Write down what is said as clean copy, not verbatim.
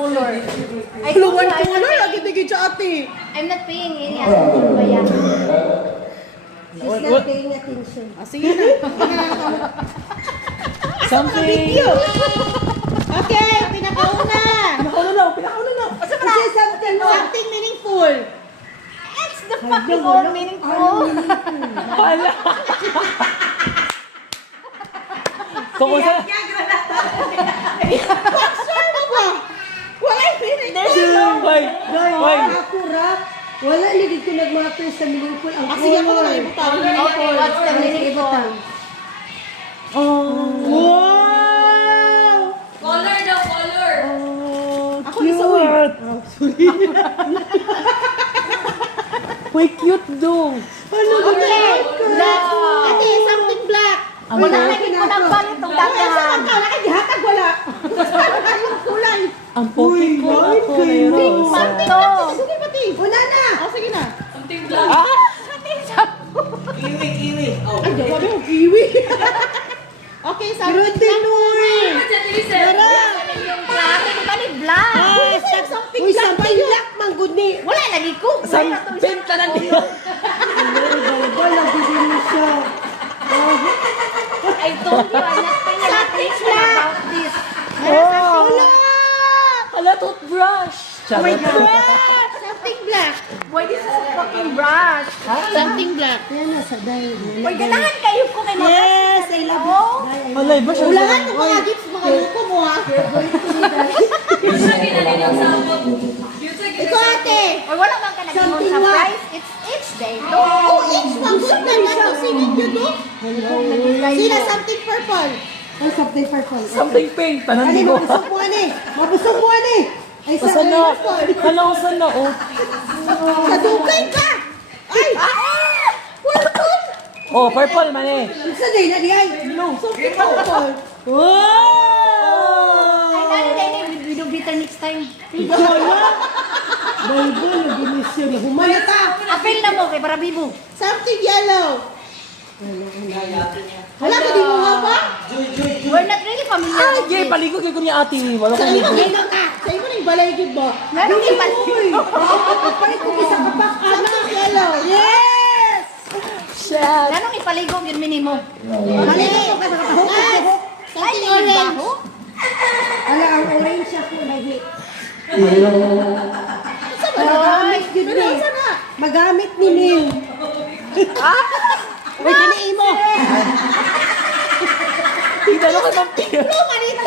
color. One color, lagi tigil sa ate. I'm not paying any attention ba yan? She's not paying attention. Sige na. Something. Okay, pinakauna. Pinakauna na. Kasi Something meaningful. It's the fucking all meaningful. Wala. Kukusa. Sure mo ba? Wala meaningful. Wait. Akura, wala lagi ko nagmatter sa meaningful. Ang Sige ako na naibutan. Okay, what's the meaningful? Wow! Color daw, color. Ako na sa uwi. Uy, cute do. Okay. Black. Ate, something black. Wala lagi ko ng balit itong dagahan. Wala ka dihatag, wala. Yung kulay. Ang pogi ko ako meron. Manto. Sige, pati. Wala na! Sige na. Something black. Ay, jawabi mo, kiwi. Okay, something black. Ano siya, Lisa? Yung black. Hindi ba ni black? Something Uy, black. something black, man, good ni. Wala lagi ko. Benta na niyo. Wala, bigyan mo siya. I told you I'm not paying attention about this. Oh. Hala, toothbrush. Oh my Charot. God! Something black. Boy, this is a fucking brush. Something black. Yan na sa dahil. Boy, ganahan kayo ko kay mga Yes, I love you. Hala, iba siya. Ulangan ng mga gifts, mga luko mo, ha? Yung sa ginalinaw sa abot. Yung sa Ikaw, ate. Or wala bang ka naging Something surprise? It's each day. No. Oh, each one. Good na lang. Singing you do. Sila, something purple. Oh, something purple. Something pink. Tanan Ano, mo. mabusog mo, ane. Mabusog mo, ane. Ay, sa Saan na? Hala, saan na? Oh. Sa dugay ka. Ay! Purple. Oh, purple man eh. Sa day na di ay. Something purple. Ay, dali, we do better next time. Bible, nagbilis siya. Humaya ka. Apel na mo kay para bibo. Something yellow. Wala ka di mo nga ba? We're not really familiar Ay, with gay, this. paligo kay ko niya ate. Wala Sa kang imo ligo. na ka. Sa imo ning balay gid ba? Meron din pala. Palit ko isa ka pa. Something yellow. Yes! Shit. Ganong ipaligo yun minimo. Mali. Yes! Something orange. Ala, ang orange siya ko. Lagi. Magamit yun Pero eh. sana. Magamit ni Neil. Uy, kaniin mo. Tingnan mo kay vampire. Blue, manita